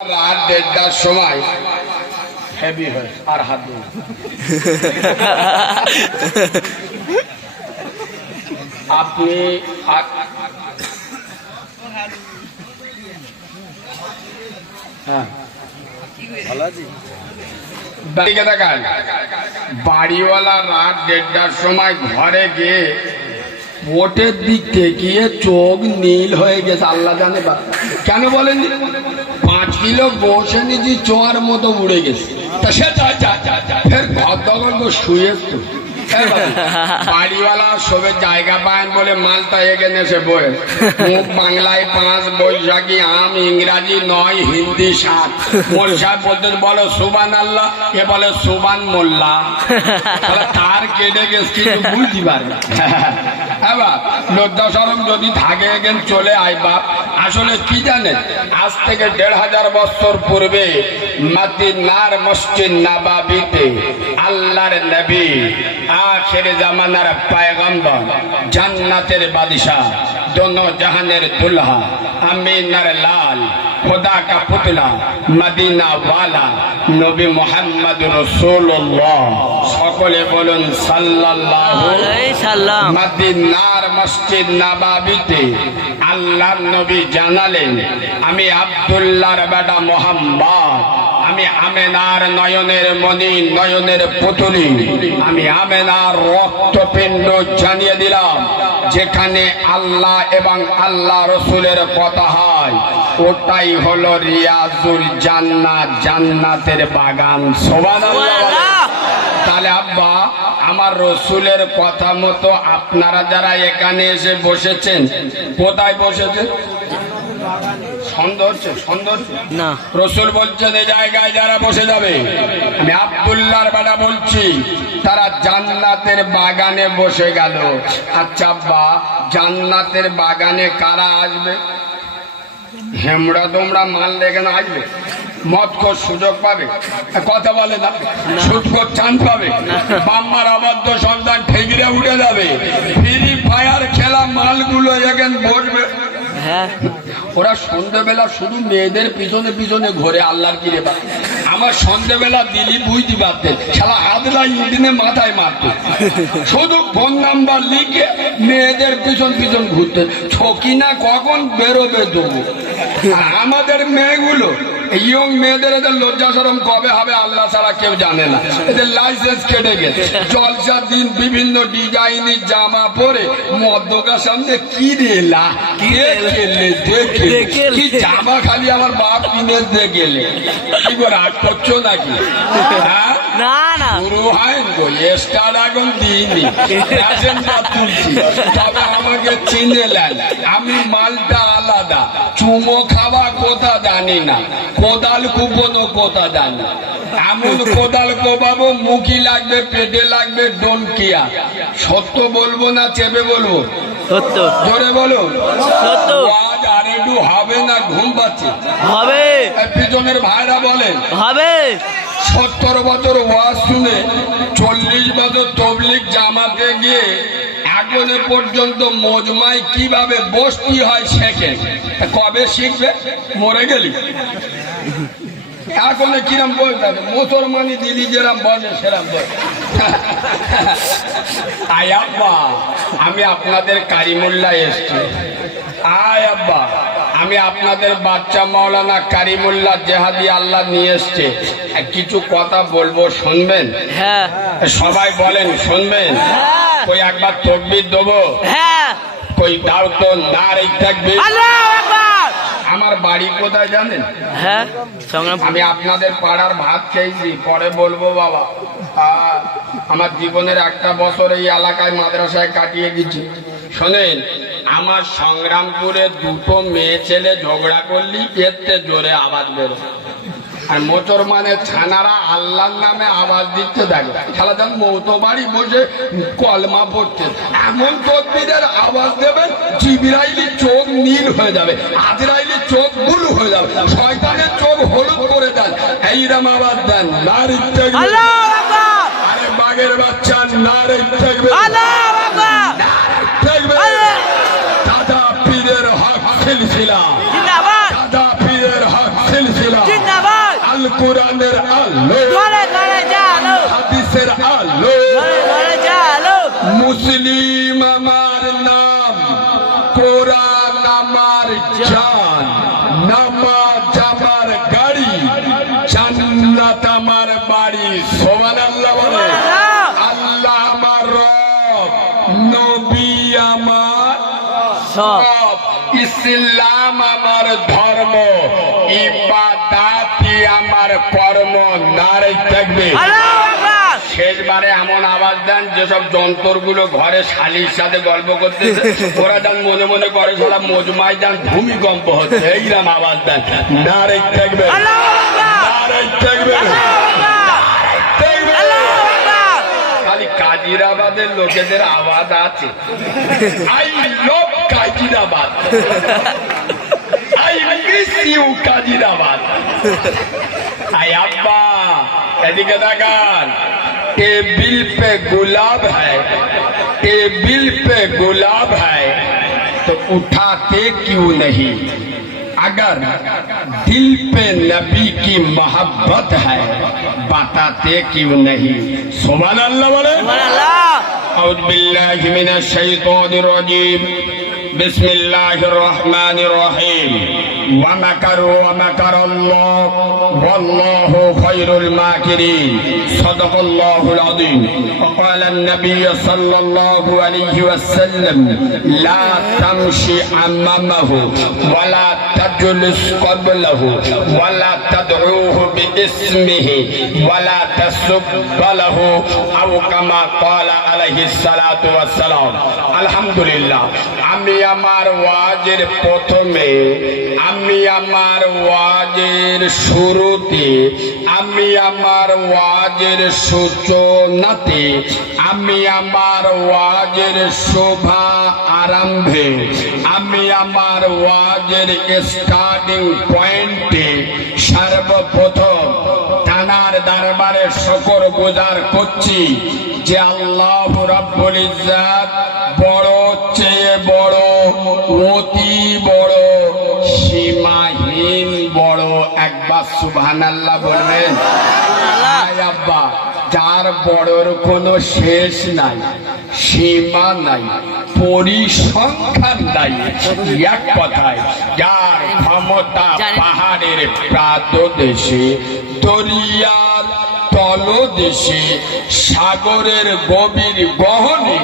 রাত 1:30টার সময় হেভি হয় আর হাত দিয়ে আপনি বাড়িওয়ালা রাত 1:30টার সময় ঘরে গিয়ে ওটের দিক থেকে চোখ নীল হয়ে গেছে, আল্লাহ জানে কেন বলেন। 5 কিলো বসে নিজি চোয়ার মতো উড়ে গেছে। তা সে ফের ঘর দখল শুয়ে বাড়িওয়ালা সবে জায়গা পায় বলে মালটা এগেন এসে বয়ে মুখ বাংলায় 5, বৈশাখী আম, ইংরাজি 9, হিন্দি 7। মোল সাহেব বলতে বলো সুবান আল্লাহ, এ বলে সুবান মোল্লা। তার কেটে গেছে কিন্তু বুঝতে পারবে। এবার লজ্জা শরম যদি থাকে এগেন চলে আয় বাপ। আসলে কি জানেন, আজ থেকে 1500 বছর পূর্বে মদিনার মসজিদ নববীতে আল্লাহর নবী আখির জামানার পয়গম্বর জান্নাতের বাদশা दोनों जहानेर दुल्हा अमीनर लाल खुदा का पुतला मदीना वाला नबी मोहम्मद रसूलुल्लाह सकले बोलुन सल्लल्लाहु अलैहि वसल्लम मदीनार मस्जिद नबबीते आल्लाहर नबी জানালেন আমি আব্দুল্লাহর বেটা মোহাম্মদ, আমি আমেনার নয়নের মণি, নয়নের পুতুলি, আমি আমেনার রক্তপিণ্ড জানিয়ে দিলাম যেখানে আল্লাহ এবং আল্লাহ রসুলের কথা হয় ওটাই হলো রিয়াজুল জান্নাত, জান্নাতের বাগান। সুবহানাল্লাহ। তাহলে আব্বা আমার রসুলের কথা মতো আপনারা যারা এখানে এসে বসেছেন কোথায় বসেছেন? না, রসুল বলছেন এই জায়গায় যারা বসে যাবে, আমি আব্দুল্লাহর বেটা বলছি, তারা জান্নাতের বাগানে বসে গেল। আচ্ছা আব্বা, জান্নাতের বাগানে কারা আসবে? হেমড়া তোমরা মারলে এখানে আসবে? মদ খোর সুযোগ পাবে? কথা বলে না। সুদ খোর চান পাবে? বাম্মার অবাধ্য সন্তান ঠেগিরে উঠে যাবে। ফ্রি ফায়ার খেলা মালগুলো এখানে বসবে। ওরা সন্ধ্যেবেলা শুধু মেয়েদের পিছনে পিছনে ঘোরে। আল্লাহর কি রে বা, আমার সন্ধ্যেবেলা দিলি বুঝতে পারতেন, শালা হাতরা ইঞ্জিনে মাথায় মারত, শুধু ফোন নাম্বার লিখে মেয়েদের পিছন পিছন ঘুরতে। ছকিনা কখন বেরোবে তবু। আমাদের মেয়েগুলো ইয়ং মেয়েদের এদের লজ্জা শরম কবে হবে আল্লাহ ছাড়া কেউ জানে না। এদের লাইসেন্স কেটে গেছে। জলসার দিন বিভিন্ন ডিজাইনের জামা পরে মদ্যকার সামনে কি রেলা কি জামা খালি আমার বাপ কিনে দিয়ে গেলে কি করে আট করছো নাকি? না না শুরু হয় স্টার এখন দিইনি, তুলছি। তবে আমাকে চিনে নেন, আমি মালটা আলাদা। চুমো খাওয়া কোথা জানি না, কোদাল কুপনো কোথা জানি। এমন কোদাল কোপাবো মুখি লাগবে, পেটে লাগবে, ডনকিয়া। সত্য বলবো না চেপে বলবো? সত্য। জোরে বলো সত্য। আজ আর একটু হবে না, ঘুম পাচ্ছে হবে। পিছনের ভাইরা বলেন হবে। 70 বছর ওয়াজ শুনে 40 বছর তবলিগ জামাতে গিয়ে এখনো পর্যন্ত মজমায় কিভাবে বসতি হয় শেখে। কবে শিখবে? মরে গেলি। এখন কিরম বলতে হবে, মুসলমানি দিলি যেরাম বলে সেরাম বল। আয় আব্বা, আমি আপনাদের কারিমুল্লাহ এসছি। আয় আব্বা, আমি আপনাদের বাচ্চা মাওলানা কারিমুল্লাহ জেহাদি আল্লাহ নিয়ে এসছে। কিছু কথা বলবো, শুনবেন? হ্যাঁ। সবাই বলেন শুনবেন? কই একবার তাকবীর দেবো? হ্যাঁ। কই দাও তো, নারে তাকবীর। আল্লাহু আকবার। আমার বাড়ি কোথায় জানেন? হ্যাঁ, আমি আপনাদের পাড়ার ভাত খেয়েছি, পরে বলবো বাবা। আমার জীবনের একটা বছর এই এলাকায় মাদ্রাসায় কাটিয়ে গেছি। শোনেন, আমার সংগ্রামপুরে 2টো মেয়ে ছেলে ঝগড়া করলি এতে জোরে আওয়াজ বেরো, আর মোটর মানে ছানারা আল্লাহর নামে আওয়াজ দিচ্ছে। দেখো খেলা যান মৌতো বাড়ি বসে কলমা পড়ছে, এমন তকবীরের আওয়াজ দেবেন জিবরাইলি চোখ নীল হয়ে যাবে, আজরাইলি চোখ ব্লু হয়ে যাবে, শয়তানের চোখ হলুদ করে দেন। এইরকম আওয়াজ দেন, নারী তাকবীর, আল্লাহু আকবার। আরে বাঘের বাচ্চা, নারী তাকবীর, আল্লাহু আকবার, নারী তাকবীর। দাদা পীরের হক সিলসিলা জিন্দাবাদ, দাদা পীরের হক সিলসিলা। আল কোরআনের আলো, হাদিসের আলো, মুসলিম আমার নাম, কোরআন আমার জান, নামাজ আমার গাড়ি, জান্নাত আমার বাড়ি। সুবহানাল্লাহ বলে। আল্লাহ আমার রব, নবী আমার সব, ইসলাম আমার ধর্ম, ইবাদাতি আমার কর্ম। নারে তাকবীর। শেষবারে এমন আওয়াজ দেন যেসব যন্ত্রগুলো ঘরে শালির সাথে গল্প করতেছে, ওরা যান মনে মনে করে সারা মজমায় যান ভূমিকম্প হচ্ছে, এইরকম আওয়াজ দেন। নারে তাকবীর, নারে তাকবীর। খালি কাজিরাবাদের লোকেদের আওয়াজ আছে। I love Kajirabad, I miss you Kajirabad. আই আব্বা এদিকে দেখান, टेबल पे गुलाब है, टेबल पे गुलाब है तो उठाते क्यों नहीं? अगर दिल पे नबी की मोहब्बत है बताते क्यों नहीं? सुभान अल्लाह बोले। औज़ु बिल्लाहि मिनश शैतानिर रजीम। बिस्मिल्लाहिर रहमानिर रहीम। वमकरू वमकरल्लाह वल्लाहु खैरुल माकिरीन। सदक़ल्लाहुल अज़ीम। वक़ाल अन्नबी सल्लल्लाहु अलैहि वसल्लम ला तमशी अम्मामहु वला तजलिस क़ब्लहु वला तदऊहु बिइस्मिहि वला तसुब्ब लहु औ कमा क़ाल अलैहि सलातु वस्सलाम। अल्हम्दुलिल्लाह। আমি আমার ওয়াজের প্রথমে, আমি আমার ওয়াজের শুরুতে, আমি আমার ওয়াজের সূচনাতে, আমি আমার ওয়াজের শোভা আরম্ভে, আমি আমার ওয়াজের স্টার্টিং পয়েন্টে সর্বপ্রথম তানার দরবারে শুকর গুজার করছি যে আল্লাহ রাব্বুল ইজ্জত বড়, চেয়ে বড়, অতি বড়, সীমাহীন বড়। একবার সুবহানাল্লাহ বলবেন। আব্বা, যার বড়র কোনো শেষ নাই, সীমা নাই, পরিসংখ্যান নাই, এক কথায় যার ক্ষমতা পাহাড়ের প্রাতদেশে, দরিয়ার তলদেশে, সাগরের গভীর গহনে